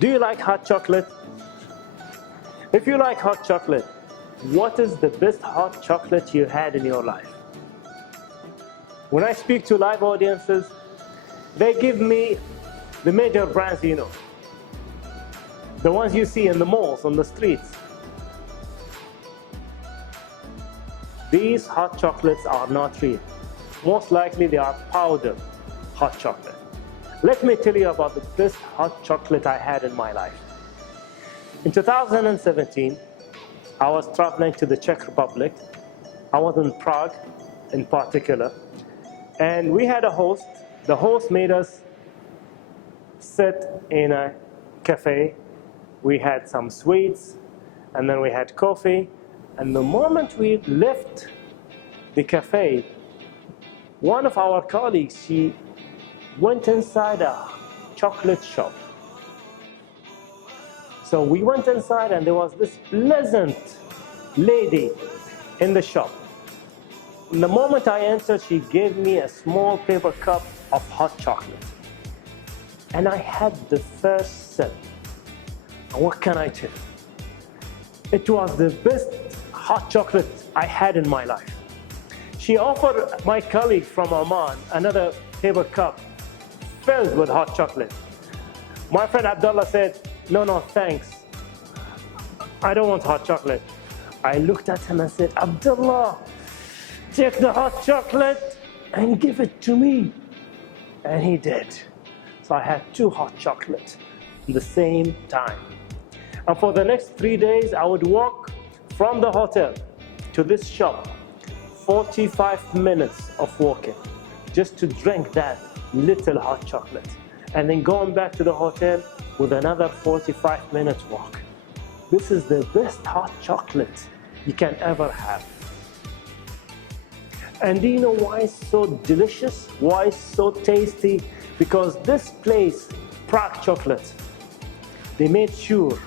Do you like hot chocolate? If you like hot chocolate, what is the best hot chocolate you had in your life? When I speak to live audiences, they give me the major brands you know, the ones you see in the malls, on the streets. These hot chocolates are not real. Most likely they are powdered hot chocolate. Let me tell you about the best hot chocolate I had in my life. In 2017, I was traveling to the Czech Republic. I was in Prague in particular. And we had a host. The host made us sit in a cafe. We had some sweets, and then we had coffee. And the moment we left the cafe, one of our colleagues, she went inside a chocolate shop. So we went inside, and there was this pleasant lady in the shop. The moment I entered, she gave me a small paper cup of hot chocolate. And I had the first sip. And what can I tell you? It was the best hot chocolate I had in my life. She offered my colleague from Oman another paper cup filled with hot chocolate. My friend Abdullah said, no, thanks. I don't want hot chocolate. I looked at him and said, Abdullah, take the hot chocolate and give it to me. And he did. So I had 2 hot chocolates at the same time. And for the next 3 days, I would walk from the hotel to this shop, 45 minutes of walking, just to drink that little hot chocolate. And then going back to the hotel with another 45 minutes walk. This is the best hot chocolate you can ever have. And do you know why it's so delicious? Why it's so tasty? Because this place, Prague Chocolate, they made sure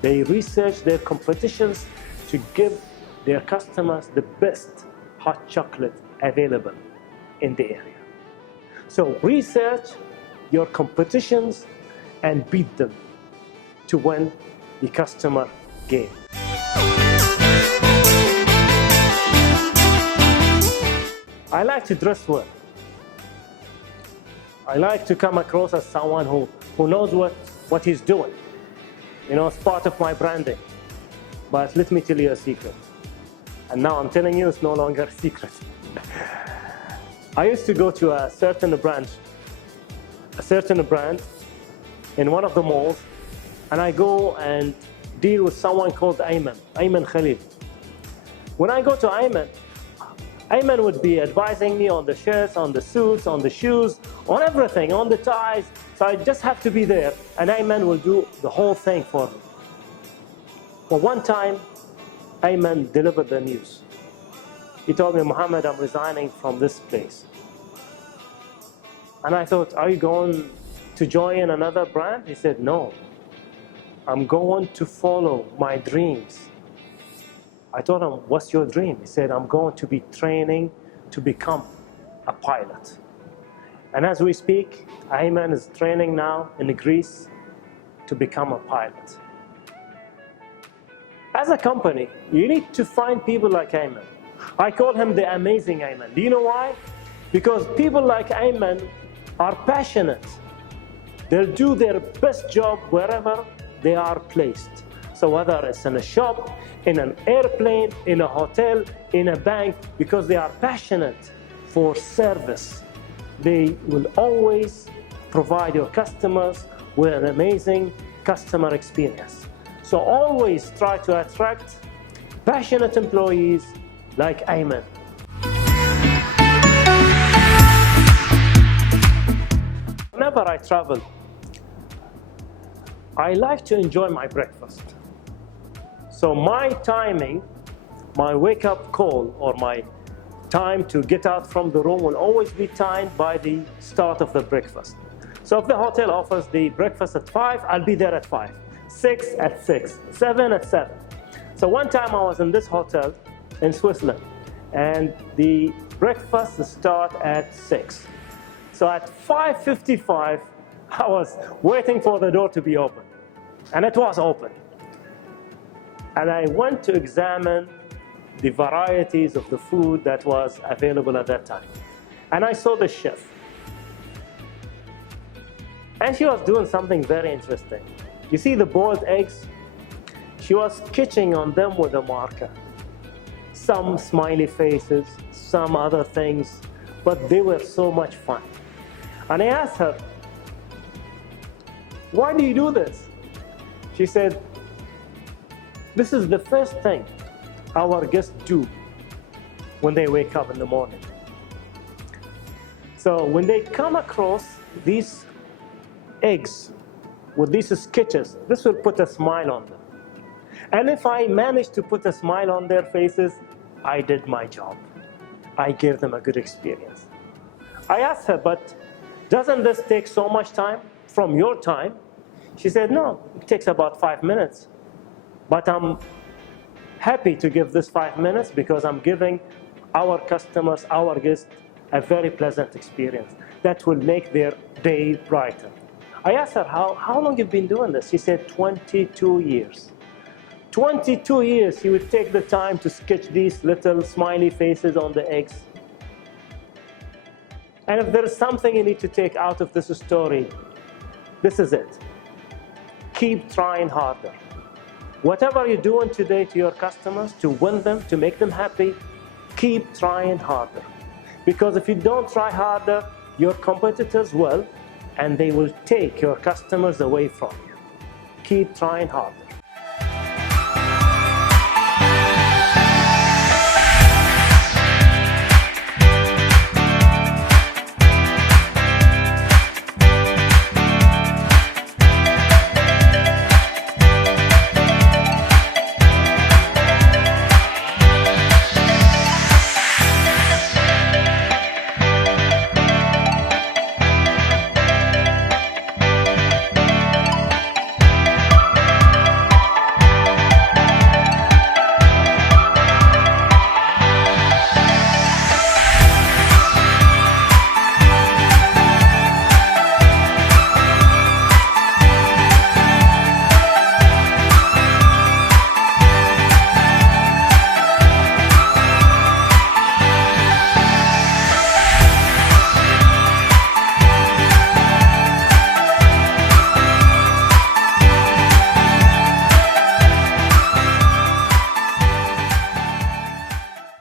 they researched their competitions to give their customers the best hot chocolate available in the area. So research your competitions and beat them to win the customer game. I like to dress well. I like to come across as someone who knows what he's doing. You know, it's part of my branding. But let me tell you a secret. And now I'm telling you it's no longer a secret. I used to go to a certain brand in one of the malls, and I go and deal with someone called Ayman Khalil. When I go to Ayman would be advising me on the shirts, on the suits, on the shoes, on everything, on the ties. So I just have to be there, and Ayman will do the whole thing for me. But one time, Ayman delivered the news. He told me, Muhammad, I'm resigning from this place. And I thought, are you going to join another brand? He said, no, I'm going to follow my dreams. I told him, what's your dream? He said, I'm going to be training to become a pilot. And as we speak, Ayman is training now in Greece to become a pilot. As a company, you need to find people like Ayman. I call him the amazing Ayman. Do you know why? Because people like Ayman are passionate. They'll do their best job wherever they are placed. So whether it's in a shop, in an airplane, in a hotel, in a bank, because they are passionate for service, they will always provide your customers with an amazing customer experience. So always try to attract passionate employees like Ayman. Whenever I travel, I like to enjoy my breakfast. So my timing, my wake-up call or my time to get out from the room will always be timed by the start of the breakfast. So if the hotel offers the breakfast at 5, I'll be there at 5. 6 at 6, 7 at 7. So one time I was in this hotel in Switzerland, and the breakfast start at 6. So at 5:55, I was waiting for the door to be open. and it was open. And I went to examine the varieties of the food that was available at that time. And I saw the chef. And she was doing something very interesting. You see the boiled eggs? She was sketching on them with a marker. Some smiley faces, some other things, but they were so much fun. And I asked her, why do you do this? She said, this is the first thing our guests do when they wake up in the morning. So when they come across these eggs with these sketches, this will put a smile on them. And if I manage to put a smile on their faces, I did my job. I gave them a good experience. I asked her, but doesn't this take so much time from your time? She said, no, it takes about 5 minutes. But I'm happy to give this 5 minutes because I'm giving our customers, our guests, a very pleasant experience that will make their day brighter. I asked her, how long you've been doing this? She said, 22 years. 22 years she would take the time to sketch these little smiley faces on the eggs. And if there is something you need to take out of this story, this is it. Keep trying harder. Whatever you're doing today to your customers, to win them, to make them happy, keep trying harder. Because if you don't try harder, your competitors will, and they will take your customers away from you. Keep trying harder.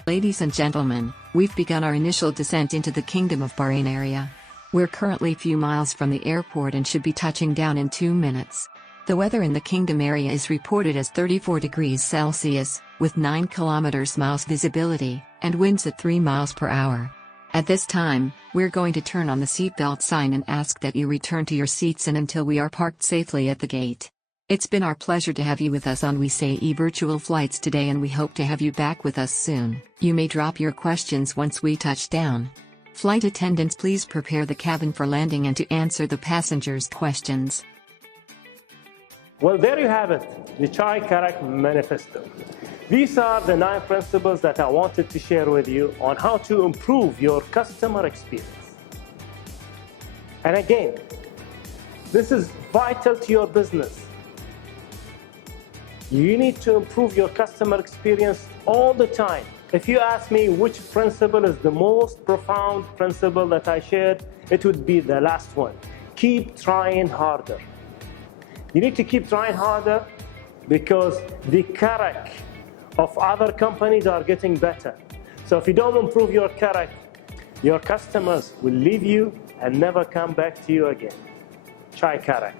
Ladies and gentlemen, we've begun our initial descent into the Kingdom of Bahrain area. We're currently a few miles from the airport and should be touching down in 2 minutes. The weather in the Kingdom area is reported as 34 degrees Celsius, with 9 kilometers visibility, and winds at 3 miles per hour. At this time, we're going to turn on the seatbelt sign and ask that you return to your seats and until we are parked safely at the gate. It's been our pleasure to have you with us on We Say virtual flights today, and we hope to have you back with us soon. You may drop your questions once we touch down. Flight attendants, please prepare the cabin for landing and to answer the passengers' questions. Well, there you have it, the Chai Karak Manifesto. These are the 9 principles that I wanted to share with you on how to improve your customer experience. And again, this is vital to your business. You need to improve your customer experience all the time. If you ask me which principle is the most profound principle that I shared, it would be the last one. Keep trying harder. You need to keep trying harder because the Karak of other companies are getting better. So if you don't improve your Karak, your customers will leave you and never come back to you again. Chai Karak.